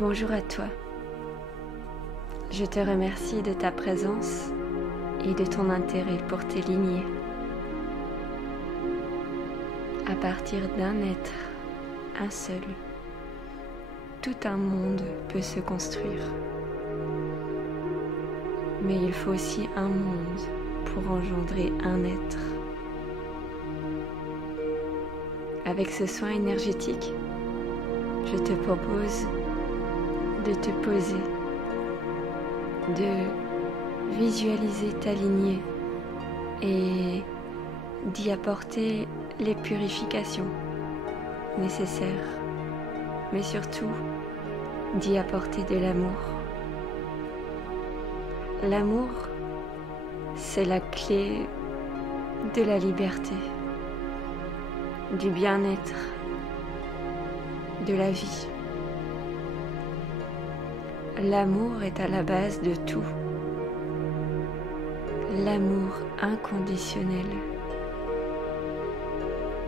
Bonjour à toi. Je te remercie de ta présence et de ton intérêt pour tes lignées. À partir d'un être, un seul, tout un monde peut se construire. Mais il faut aussi un monde pour engendrer un être. Avec ce soin énergétique, je te propose de te poser, de visualiser ta lignée et d'y apporter les purifications nécessaires, mais surtout d'y apporter de l'amour. L'amour, c'est la clé de la liberté, du bien-être, de la vie. L'amour est à la base de tout. L'amour inconditionnel.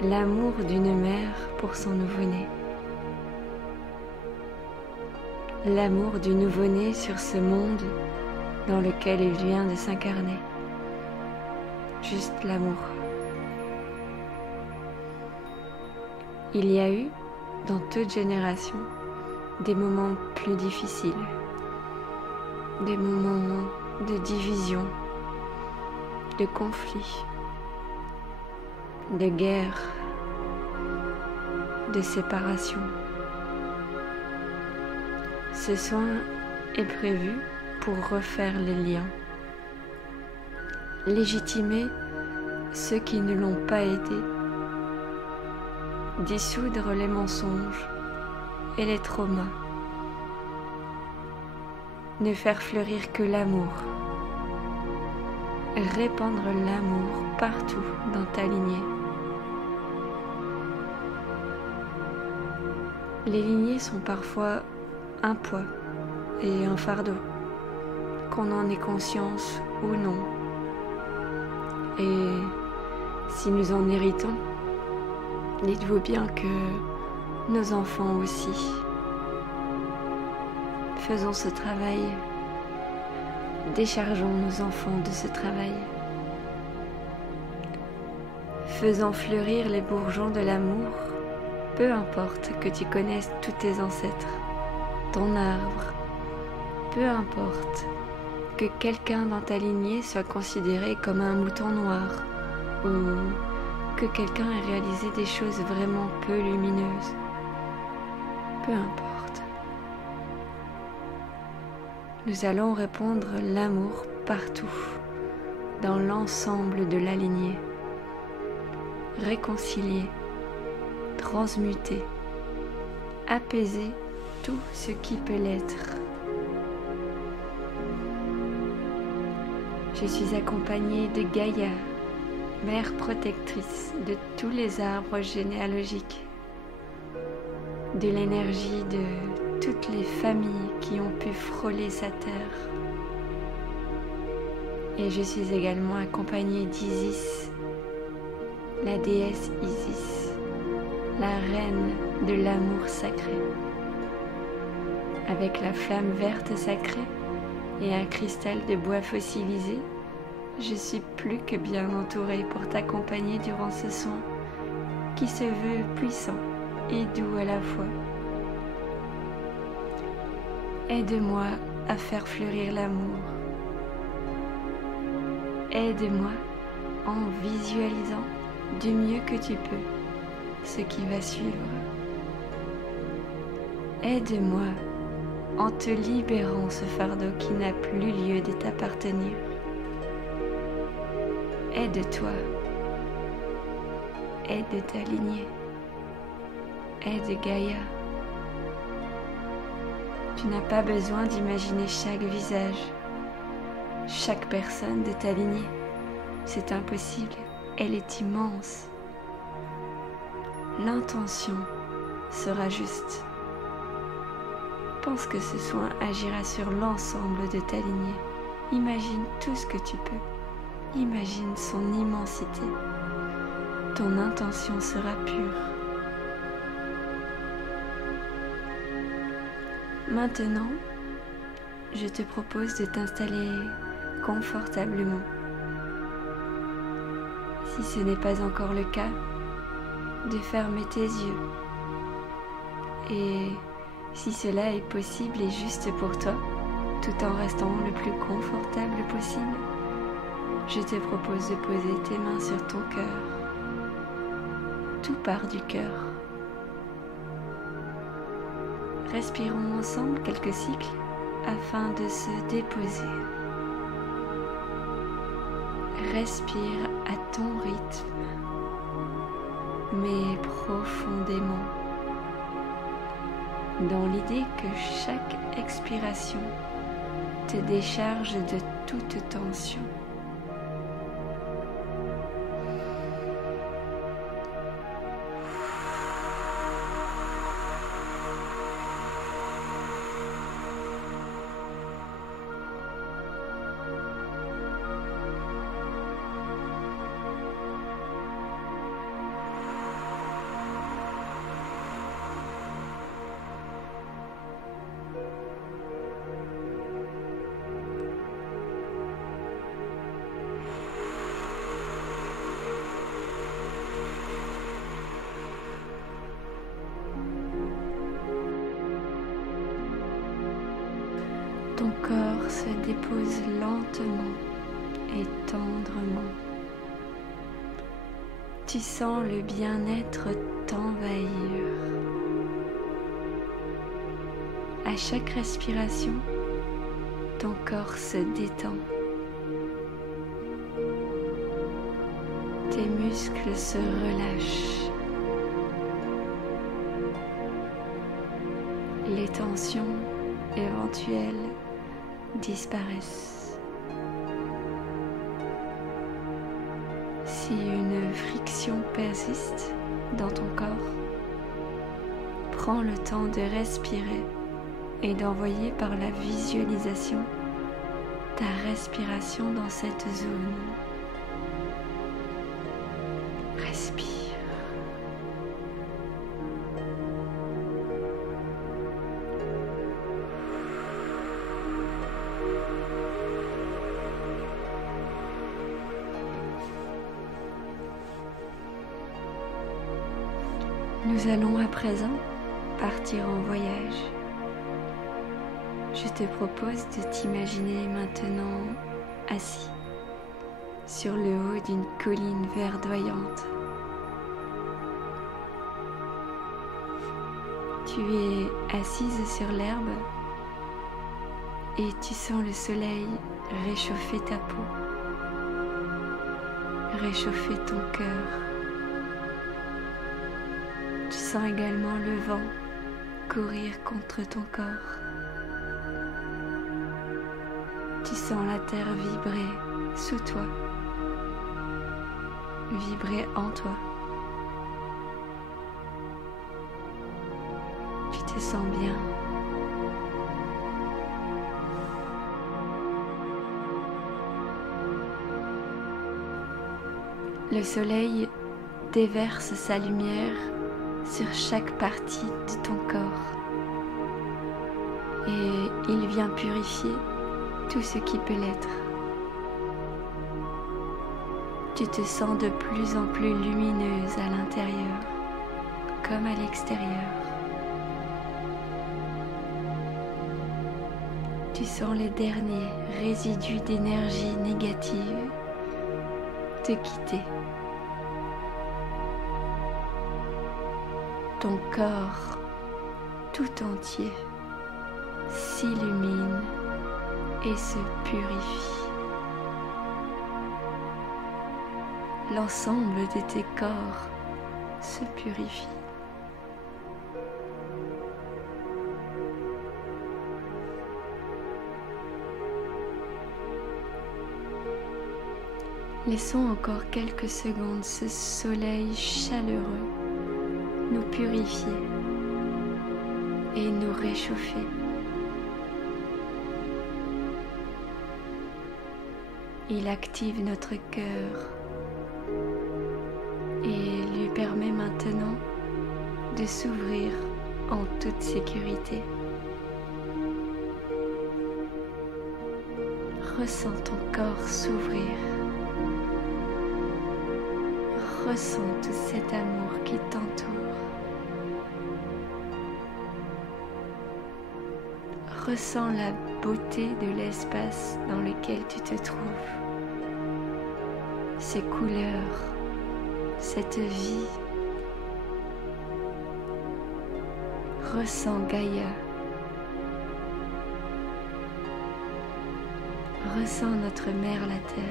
L'amour d'une mère pour son nouveau-né. L'amour du nouveau-né sur ce monde dans lequel il vient de s'incarner. Juste l'amour. Il y a eu, dans toute génération, des moments plus difficiles, des moments de division, de conflit, de guerre, de séparation. Ce soin est prévu pour refaire les liens, légitimer ceux qui ne l'ont pas été, dissoudre les mensonges et les traumas, ne faire fleurir que l'amour, répandre l'amour partout dans ta lignée. Les lignées sont parfois un poids et un fardeau, qu'on en ait conscience ou non. Et si nous en héritons, dites-vous bien que nos enfants aussi. Faisons ce travail, déchargeons nos enfants de ce travail. Faisons fleurir les bourgeons de l'amour, peu importe que tu connaisses tous tes ancêtres, ton arbre, peu importe que quelqu'un dans ta lignée soit considéré comme un mouton noir ou que quelqu'un ait réalisé des choses vraiment peu lumineuses. Peu importe. Nous allons répandre l'amour partout, dans l'ensemble de la lignée. Réconcilier, transmuter, apaiser tout ce qui peut l'être. Je suis accompagnée de Gaïa, mère protectrice de tous les arbres généalogiques, de l'énergie de toutes les familles qui ont pu frôler sa terre. Et je suis également accompagnée d'Isis, la déesse Isis, la reine de l'amour sacré. Avec la flamme verte sacrée et un cristal de bois fossilisé, je suis plus que bien entourée pour t'accompagner durant ce soin qui se veut puissant et doux à la fois. Aide-moi à faire fleurir l'amour. Aide-moi en visualisant du mieux que tu peux ce qui va suivre. Aide-moi en te libérant ce fardeau qui n'a plus lieu de t'appartenir. Aide-toi, aide ta lignée, aide Gaïa. Tu n'as pas besoin d'imaginer chaque visage, chaque personne de ta lignée. C'est impossible, elle est immense. L'intention sera juste. Pense que ce soin agira sur l'ensemble de ta lignée. Imagine tout ce que tu peux. Imagine son immensité. Ton intention sera pure. Maintenant, je te propose de t'installer confortablement. Si ce n'est pas encore le cas, de fermer tes yeux. Et si cela est possible et juste pour toi, tout en restant le plus confortable possible, je te propose de poser tes mains sur ton cœur. Tout part du cœur. Respirons ensemble quelques cycles afin de se déposer. Respire à ton rythme, mais profondément, dans l'idée que chaque expiration te décharge de toute tension. Ton corps se dépose lentement et tendrement. Tu sens le bien-être t'envahir. À chaque respiration, ton corps se détend. Tes muscles se relâchent. Les tensions éventuelles disparaissent. Si une friction persiste dans ton corps, prends le temps de respirer et d'envoyer par la visualisation ta respiration dans cette zone. Respire. Nous allons à présent partir en voyage. Je te propose de t'imaginer maintenant assis sur le haut d'une colline verdoyante. Tu es assise sur l'herbe et tu sens le soleil réchauffer ta peau, réchauffer ton cœur. Tu sens également le vent courir contre ton corps. Tu sens la terre vibrer sous toi, vibrer en toi. Tu te sens bien. Le soleil déverse sa lumière sur chaque partie de ton corps et il vient purifier tout ce qui peut l'être. Tu te sens de plus en plus lumineuse à l'intérieur comme à l'extérieur. Tu sens les derniers résidus d'énergie négative te quitter. Ton corps tout entier s'illumine et se purifie. L'ensemble de tes corps se purifie. Laissons encore quelques secondes ce soleil chaleureux nous purifier et nous réchauffer. Il active notre cœur et lui permet maintenant de s'ouvrir en toute sécurité. Ressens ton corps s'ouvrir. Ressens tout cet amour qui t'entoure. Ressens la beauté de l'espace dans lequel tu te trouves. Ces couleurs, cette vie. Ressens Gaïa. Ressens notre mère la terre.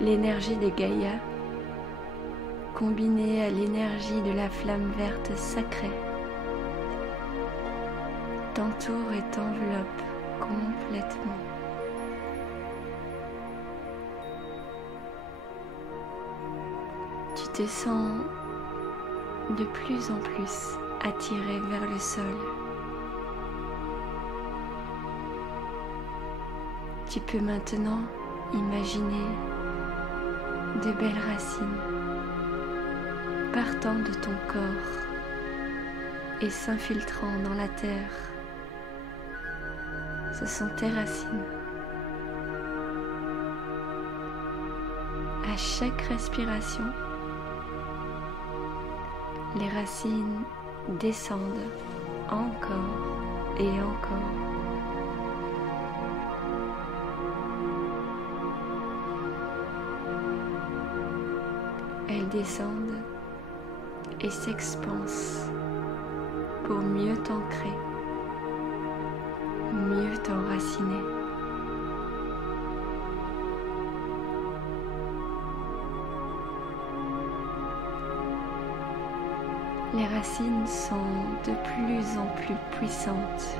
L'énergie de Gaïa, combinée à l'énergie de la flamme verte sacrée, t'entoure et t'enveloppe complètement. Tu te sens de plus en plus attiré vers le sol. Tu peux maintenant imaginer de belles racines partant de ton corps et s'infiltrant dans la terre. Ce sont tes racines. À chaque respiration, les racines descendent encore et encore. Elles descendent et s'expansent pour mieux t'ancrer, mieux t'enraciner. Les racines sont de plus en plus puissantes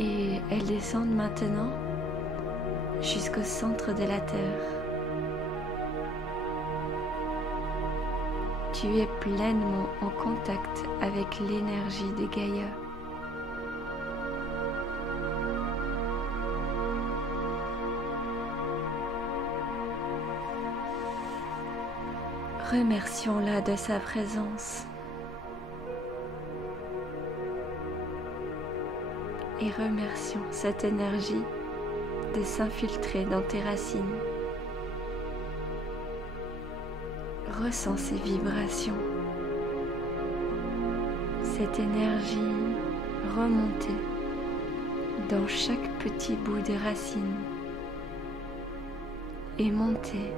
et elles descendent maintenant jusqu'au centre de la terre. Tu es pleinement en contact avec l'énergie de Gaïa. Remercions-la de sa présence et remercions cette énergie de s'infiltrer dans tes racines. Ressens ces vibrations, cette énergie remonter dans chaque petit bout de racine et monter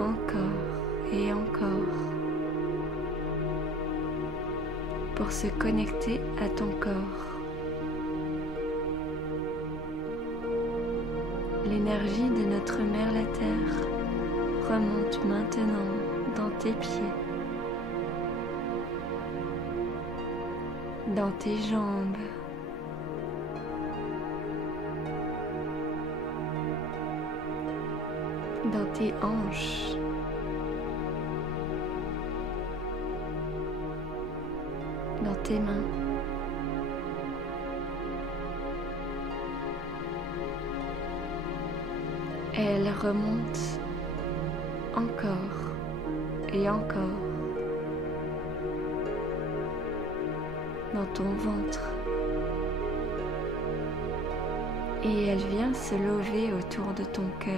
encore et encore pour se connecter à ton corps. L'énergie de notre mère la terre remonte maintenant dans tes pieds, dans tes jambes, dans tes hanches, dans tes mains. Elle remonte encore et encore dans ton ventre et elle vient se lever autour de ton cœur.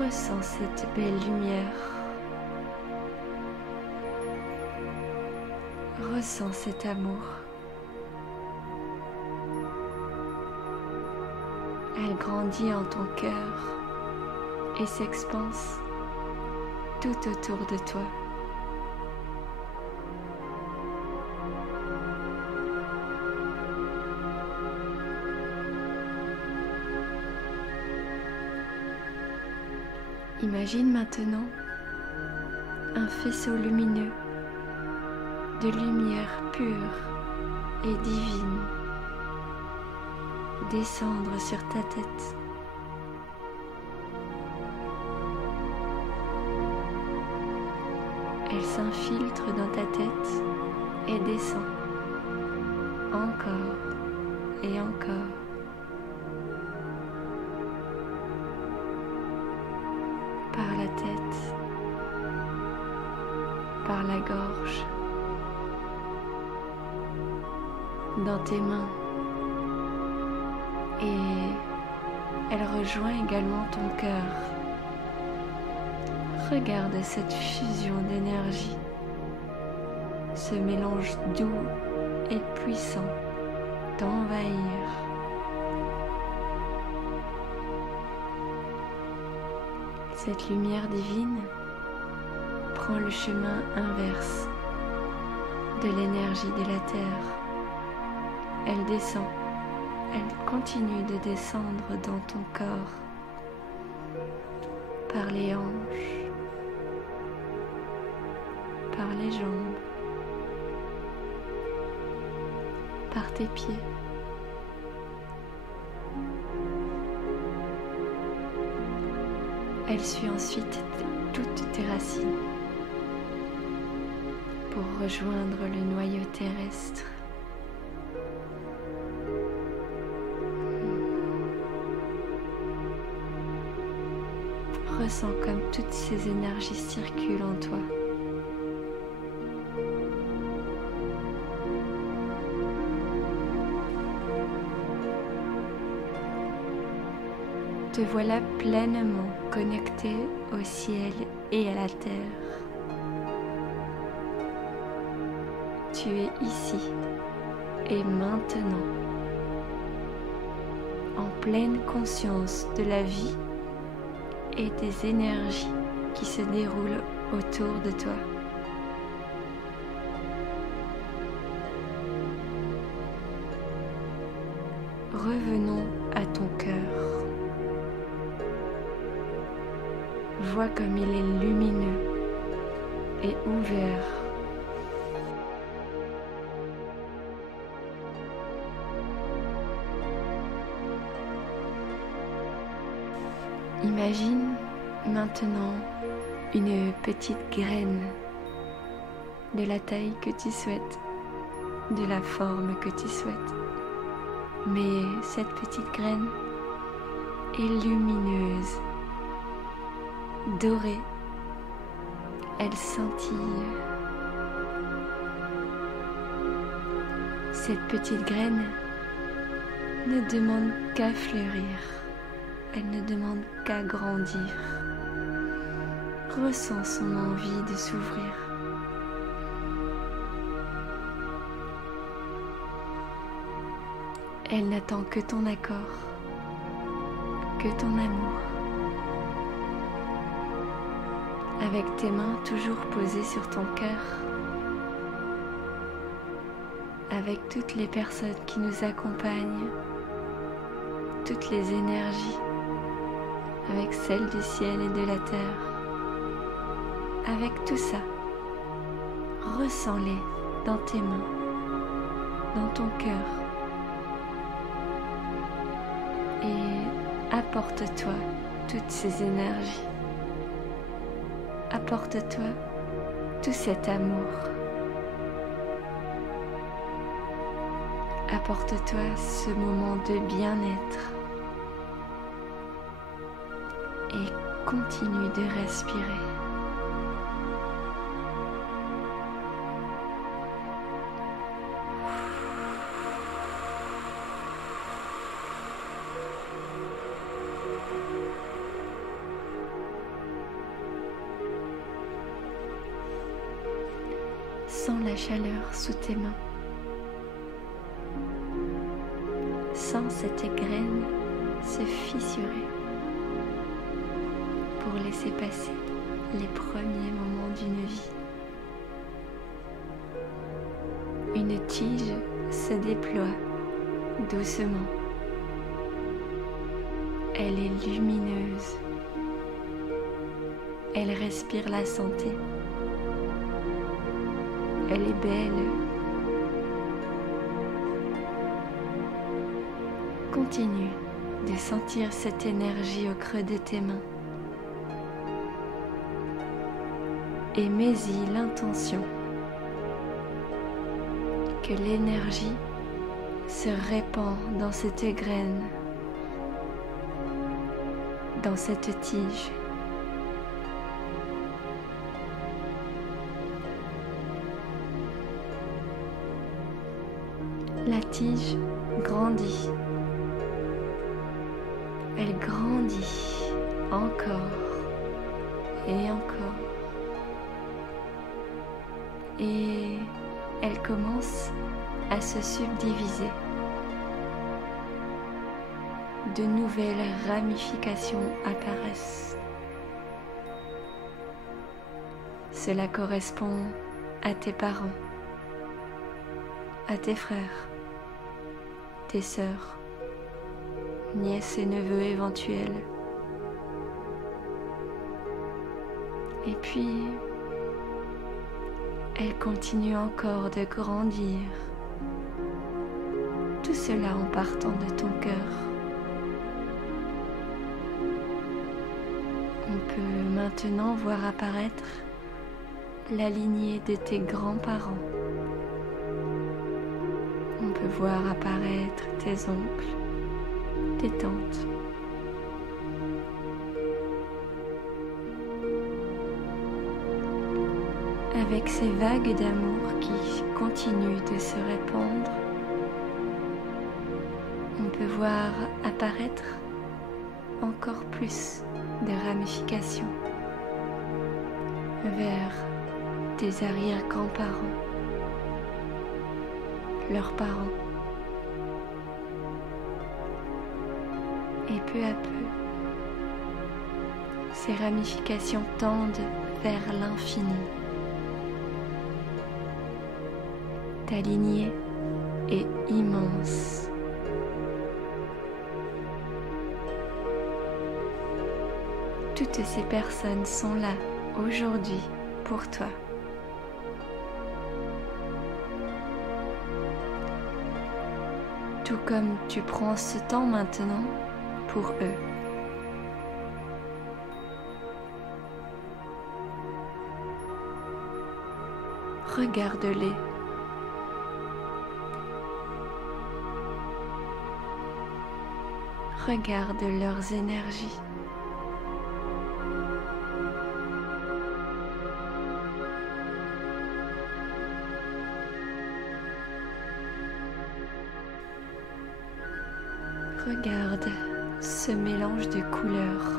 Ressens cette belle lumière. Ressens cet amour. Elle grandit en ton cœur et s'expanse tout autour de toi. Imagine maintenant un faisceau lumineux de lumière pure et divine descendre sur ta tête. Elle s'infiltre dans ta tête et descend encore et encore. par la gorge, dans tes mains, et elle rejoint également ton cœur. Regarde cette fusion d'énergie, ce mélange doux et puissant t'envahir. Cette lumière divine prend le chemin inverse de l'énergie de la Terre. Elle descend, elle continue de descendre dans ton corps, par les hanches, par les jambes, par tes pieds. Elle suit ensuite toutes tes racines pour rejoindre le noyau terrestre. Ressens comme toutes ces énergies circulent en toi. Te voilà pleinement connecté au ciel et à la terre. Tu es ici et maintenant, en pleine conscience de la vie et des énergies qui se déroulent autour de toi. Revenons à ton cœur. Vois comme il est lumineux et ouvert. Imagine maintenant une petite graine de la taille que tu souhaites, de la forme que tu souhaites. Mais cette petite graine est lumineuse, dorée, elle scintille. Cette petite graine ne demande qu'à fleurir, elle ne demande qu'à grandir. Ressens son envie de s'ouvrir. Elle n'attend que ton accord, que ton amour. Avec tes mains toujours posées sur ton cœur, avec toutes les personnes qui nous accompagnent, toutes les énergies, avec celles du ciel et de la terre, avec tout ça, ressens-les dans tes mains, dans ton cœur, et apporte-toi toutes ces énergies. Apporte-toi tout cet amour. Apporte-toi ce moment de bien-être. Et continue de respirer. Sens la chaleur sous tes mains. Sens cette graine se fissurer pour laisser passer les premiers moments d'une vie. Une tige se déploie doucement. Elle est lumineuse. Elle respire la santé. Elle est belle. Continue de sentir cette énergie au creux de tes mains. Et mets-y l'intention que l'énergie se répand dans cette graine, dans cette tige. tige grandit. Elle grandit encore et encore. Et elle commence à se subdiviser. De nouvelles ramifications apparaissent. Cela correspond à tes parents, à tes frères, tes sœurs, nièces et neveux éventuels. Et puis, elle continue encore de grandir. Tout cela en partant de ton cœur. On peut maintenant voir apparaître la lignée de tes grands-parents. On peut voir apparaître tes oncles, tes tantes. Avec ces vagues d'amour qui continuent de se répandre, on peut voir apparaître encore plus de ramifications vers tes arrière-grands-parents, leurs parents. Et peu à peu, ces ramifications tendent vers l'infini. Ta lignée est immense. Toutes ces personnes sont là aujourd'hui pour toi. Tout comme tu prends ce temps maintenant pour eux. Regarde-les. Regarde leurs énergies. Regarde ce mélange de couleurs,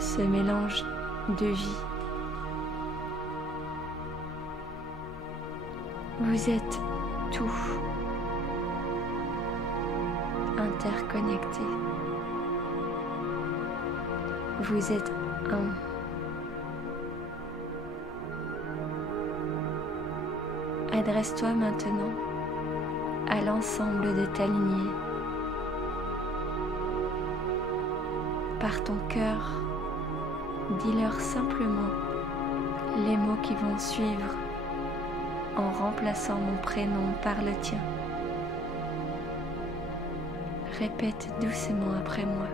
ce mélange de vie. Vous êtes tout interconnectés. Vous êtes un. Adresse-toi maintenant à l'ensemble de ta lignée. Par ton cœur, dis-leur simplement les mots qui vont suivre en remplaçant mon prénom par le tien. Répète doucement après moi.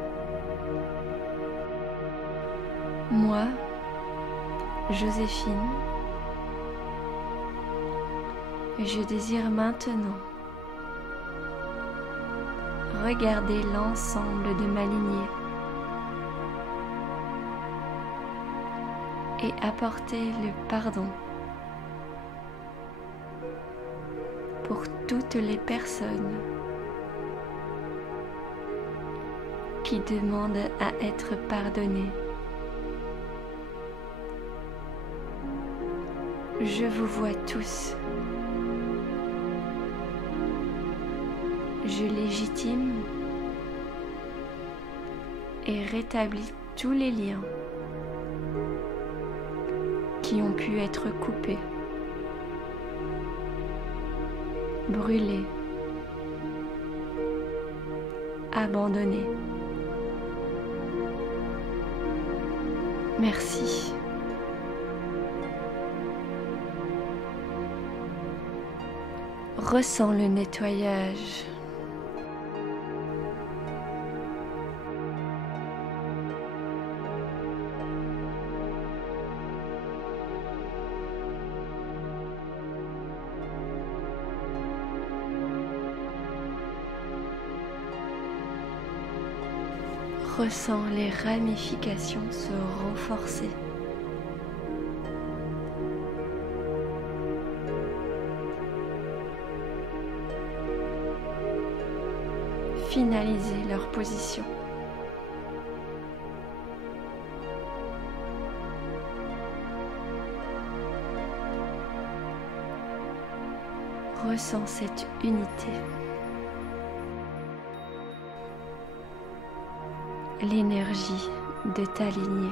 Moi, Joséphine, je désire maintenant regarder l'ensemble de ma lignée et apporter le pardon pour toutes les personnes qui demandent à être pardonnées. Je vous vois tous. Je légitime et rétablis tous les liens qui ont pu être coupés, brûlés, abandonnés. Merci. Ressens le nettoyage. Ressens les ramifications se renforcer. finaliser leur position. Ressens cette unité. L'énergie de ta lignée.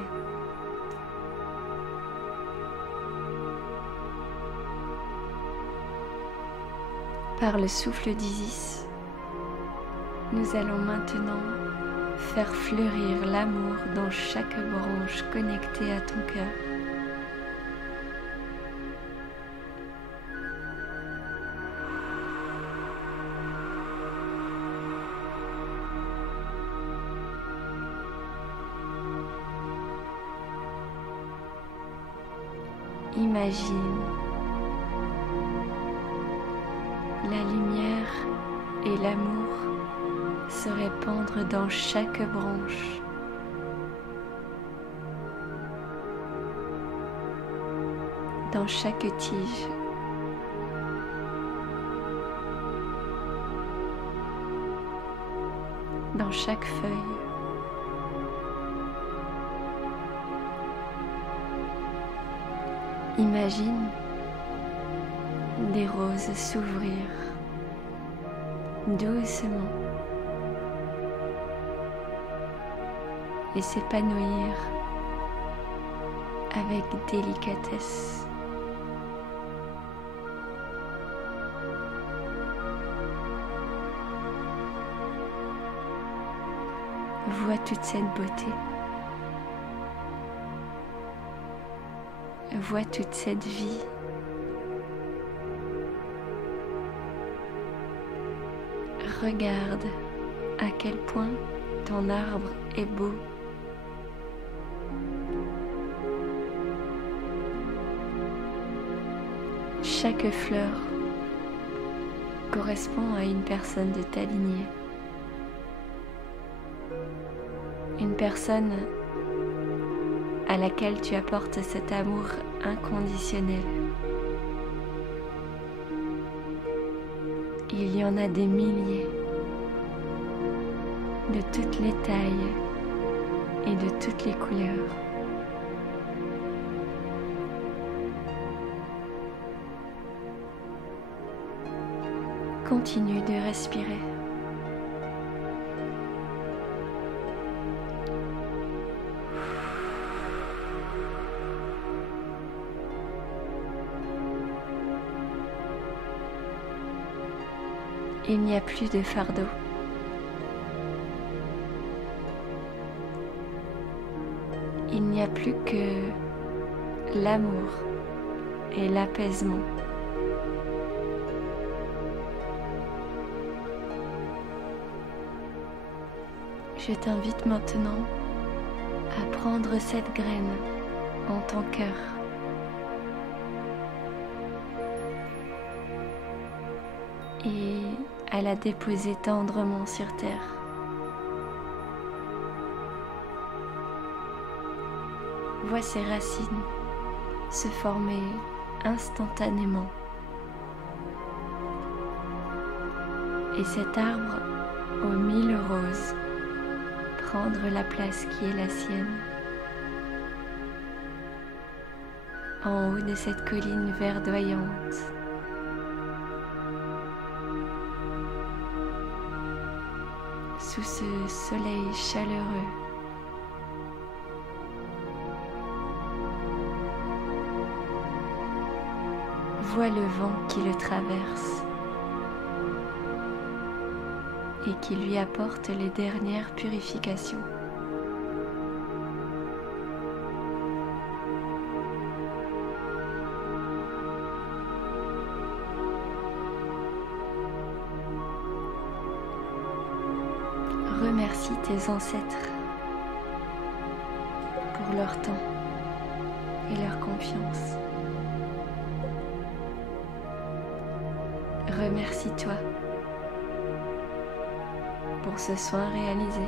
Par le souffle d'Isis, nous allons maintenant faire fleurir l'amour dans chaque branche connectée à ton cœur. Imagine la lumière et l'amour se répandre dans chaque branche. Dans chaque tige. Dans chaque feuille. Imagine des roses s'ouvrir doucement et s'épanouir avec délicatesse. Vois toute cette beauté. Vois toute cette vie. Regarde à quel point ton arbre est beau. Chaque fleur correspond à une personne de ta lignée. Une personne à laquelle tu apportes cet amour inconditionnel. Il y en a des milliers, de toutes les tailles et de toutes les couleurs. Continue de respirer. Il n'y a plus de fardeau. Il n'y a plus que l'amour et l'apaisement. Je t'invite maintenant à prendre cette graine en ton cœur. Et à la déposer tendrement sur terre. Vois ses racines se former instantanément. Et cet arbre aux 1000 roses prendre la place qui est la sienne. En haut de cette colline verdoyante. Sous ce soleil chaleureux, vois le vent qui le traverse et qui lui apporte les dernières purifications. Remercie tes ancêtres pour leur temps et leur confiance. Remercie-toi pour ce soin réalisé.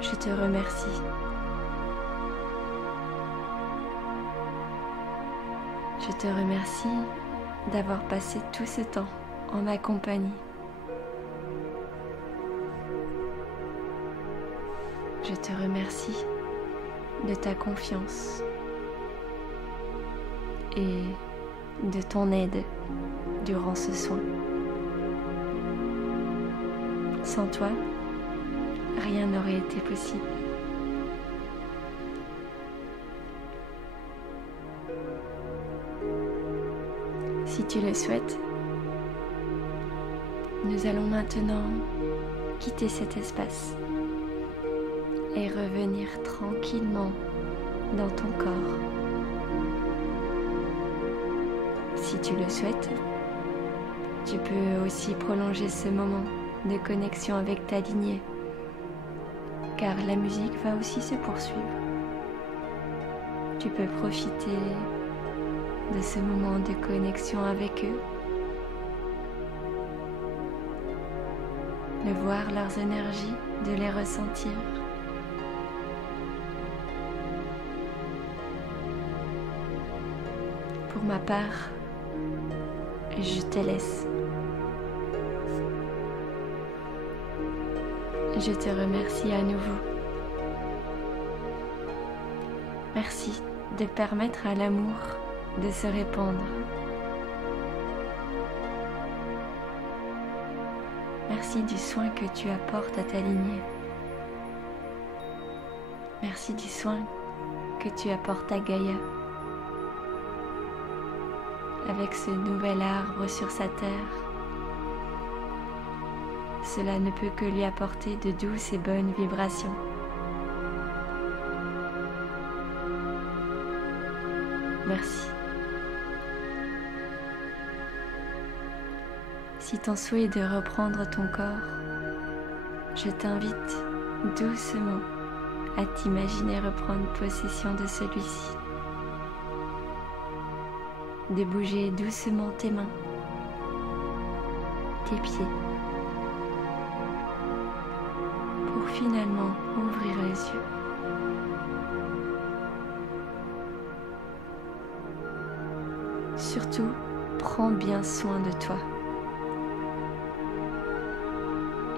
Je te remercie. Je te remercie d'avoir passé tout ce temps en ma compagnie. Je te remercie de ta confiance et de ton aide durant ce soin. Sans toi, rien n'aurait été possible. Si tu le souhaites, nous allons maintenant quitter cet espace et revenir tranquillement dans ton corps. Si tu le souhaites, tu peux aussi prolonger ce moment de connexion avec ta lignée, car la musique va aussi se poursuivre. Tu peux profiter de ce moment de connexion avec eux, de voir leurs énergies, de les ressentir. Pour ma part, je te laisse. Je te remercie à nouveau. Merci de permettre à l'amour de se répandre. Merci du soin que tu apportes à ta lignée. Merci du soin que tu apportes à Gaïa. Avec ce nouvel arbre sur sa terre, cela ne peut que lui apporter de douces et bonnes vibrations. Merci. Si ton souhait est de reprendre ton corps, je t'invite doucement à t'imaginer reprendre possession de celui-ci. De bouger doucement tes mains, tes pieds, pour finalement ouvrir les yeux. Surtout, prends bien soin de toi.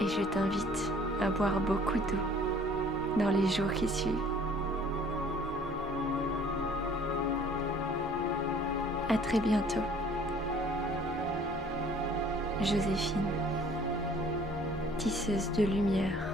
Et je t'invite à boire beaucoup d'eau dans les jours qui suivent. À très bientôt. Joséphine, tisseuse de lumière.